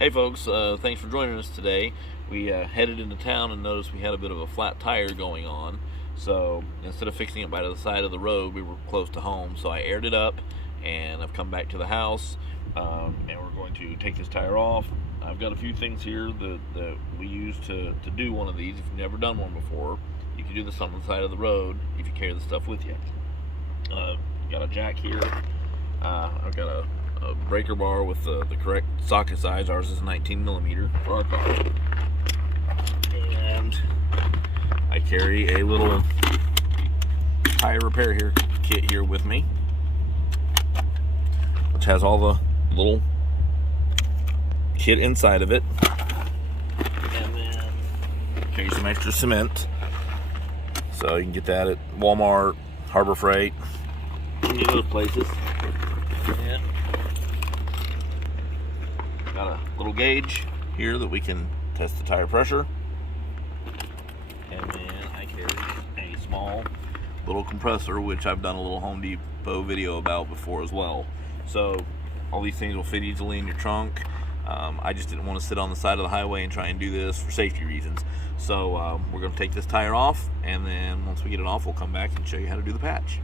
Hey folks, thanks for joining us today. We headed into town and noticed we had a bit of a flat tire going on. So instead of fixing it by the side of the road, we were close to home. So I aired it up and I've come back to the house and we're going to take this tire off. I've got a few things here that we use to do one of these. If you've never done one before, you can do this on the side of the road if you carry the stuff with you. Got a jack here. I've got a breaker bar with the correct socket size. Ours is 19 millimeter for our car. And I carry a little tire repair kit here with me, which has all the little kit inside of it. And then carry some extra cement. So you can get that at Walmart, Harbor Freight, any of those places. And got a little gauge here that we can test the tire pressure. And then I carry a small little compressor, which I've done a little Home Depot video about before as well. So all these things will fit easily in your trunk. I just didn't want to sit on the side of the highway and try and do this for safety reasons. So we're going to take this tire off, and then once we get it off, we'll come back and show you how to do the patch.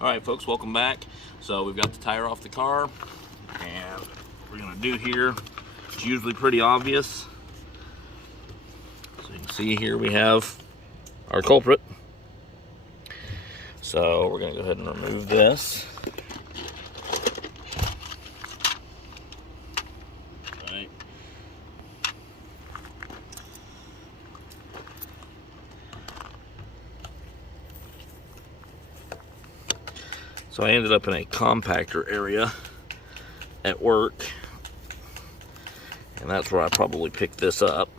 Alright folks, welcome back. So we've got the tire off the car, and what we're going to do here, it's usually pretty obvious. So you can see here we have our culprit. So we're going to go ahead and remove this. Right. So I ended up in a compactor area at work, and that's where I probably picked this up.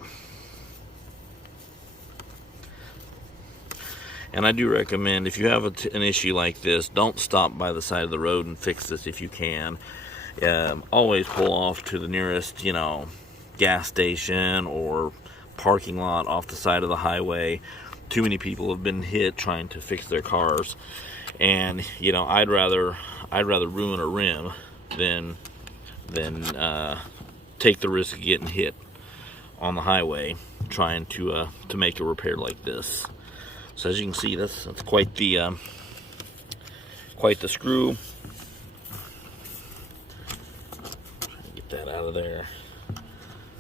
And I do recommend, if you have an issue like this, don't stop by the side of the road and fix this if you can. Always pull off to the nearest, gas station or parking lot off the side of the highway. Too many people have been hit trying to fix their cars. And I'd rather ruin a rim than take the risk of getting hit on the highway trying to make a repair like this. So as you can see, that's quite the screw. Get that out of there.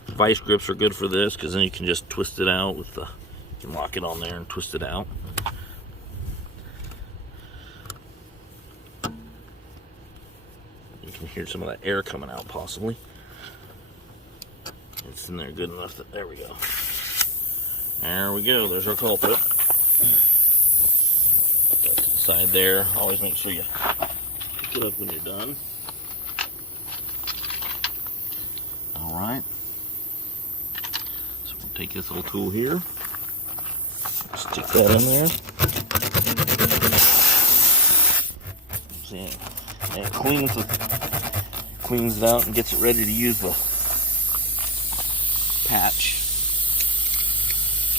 Vice grips are good for this because then you can just twist it out with you can lock it on there and twist it out. You can hear some of that air coming out possibly. It's in there good enough that, there we go. There we go, there's our culprit. Put that to the side there. Always make sure you pick it up when you're done. Alright. So we'll take this little tool here. Stick that in there. See, and it cleans it out and gets it ready to use the patch.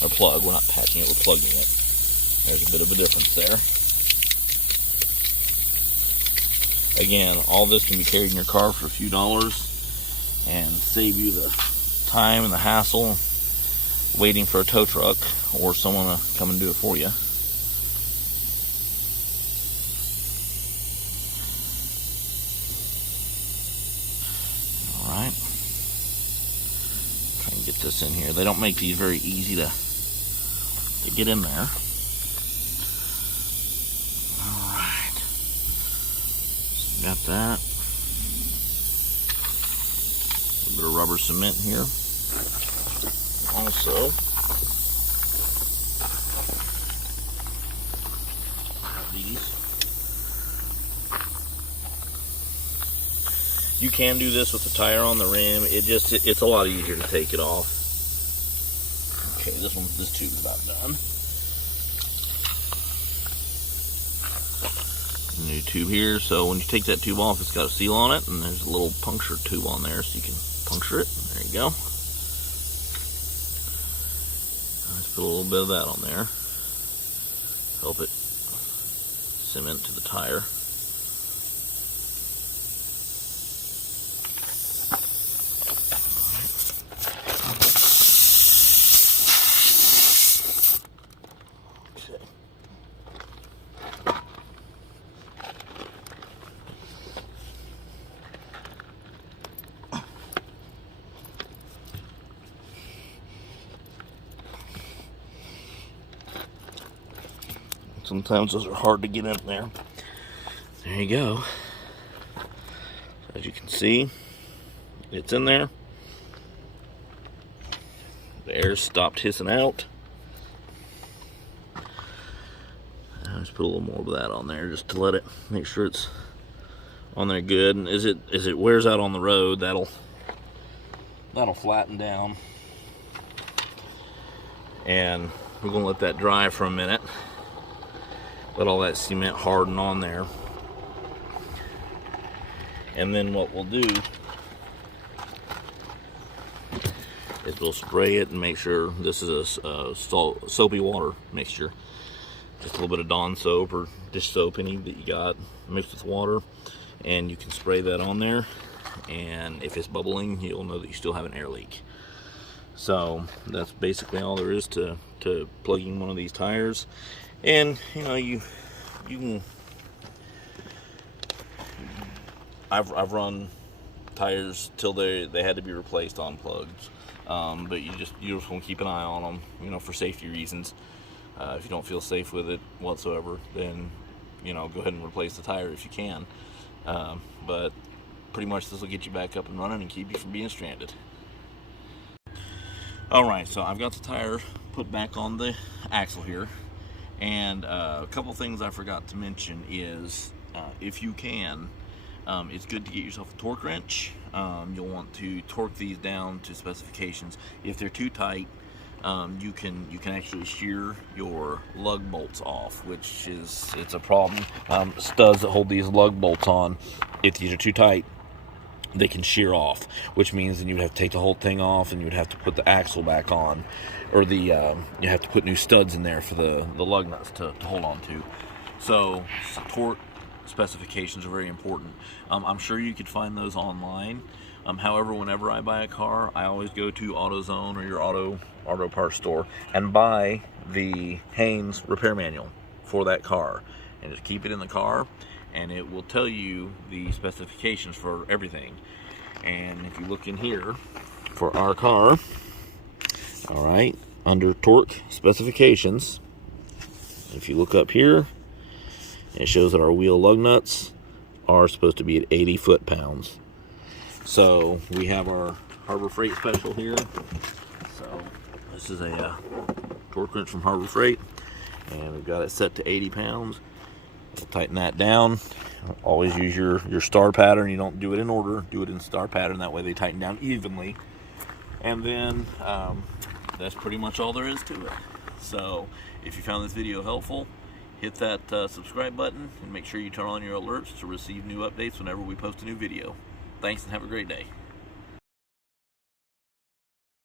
Or plug. We're not patching it, we're plugging it. There's a bit of a difference there. Again, all this can be carried in your car for a few dollars and save you the time and the hassle waiting for a tow truck or someone to come and do it for you. Alright. Try and get this in here. They don't make these very easy to get in there. Alright. So got that. A little bit of rubber cement here. Also, these. You can do this with the tire on the rim. It's a lot easier to take it off. Okay, this tube's about done. New tube here, so when you take that tube off, it's got a seal on it, and there's a little puncture tube on there, so you can puncture it. There you go. Let's put a little bit of that on there. Help it cement to the tire. Sometimes those are hard to get in there. There you go. As you can see, it's in there. The air stopped hissing out. Let's put a little more of that on there just to let it, make sure it's on there good. And as it wears out on the road, that'll flatten down. And we're gonna let that dry for a minute. Let all that cement harden on there. And then what we'll do is we'll spray it and make sure this is a soapy water mixture. Just a little bit of Dawn soap or dish soap, any that you got, mixed with water. And you can spray that on there. And if it's bubbling, you'll know that you still have an air leak. So that's basically all there is to plugging one of these tires. And you know, you can, I've run tires till they had to be replaced on plugs, but you just want to keep an eye on them, you know, for safety reasons. If you don't feel safe with it whatsoever, then you know, go ahead and replace the tire if you can. But pretty much this will get you back up and running and keep you from being stranded. Alright, so I've got the tire put back on the axle here, and a couple things I forgot to mention is if you can, it's good to get yourself a torque wrench. You'll want to torque these down to specifications. If they're too tight, you can actually shear your lug bolts off, which it's a problem. Studs that hold these lug bolts on, if these are too tight, they can shear off, which means then you would have to take the whole thing off and you would have to put the axle back on, or you have to put new studs in there for the lug nuts to hold on to. So torque specifications are very important. I'm sure you could find those online. However, whenever I buy a car, I always go to AutoZone or your auto parts store and buy the Haynes repair manual for that car, and just keep it in the car, and it will tell you the specifications for everything. And if you look in here for our car, all right, under torque specifications, if you look up here, it shows that our wheel lug nuts are supposed to be at 80 foot-pounds. So we have our Harbor Freight special here. So this is a torque wrench from Harbor Freight, and we've got it set to 80 pounds. We'll tighten that down. Always use your star pattern. You don't do it in order, do it in star pattern. That way they tighten down evenly. And then that's pretty much all there is to it. So if you found this video helpful, hit that subscribe button and make sure you turn on your alerts to receive new updates whenever we post a new video. Thanks and have a great day.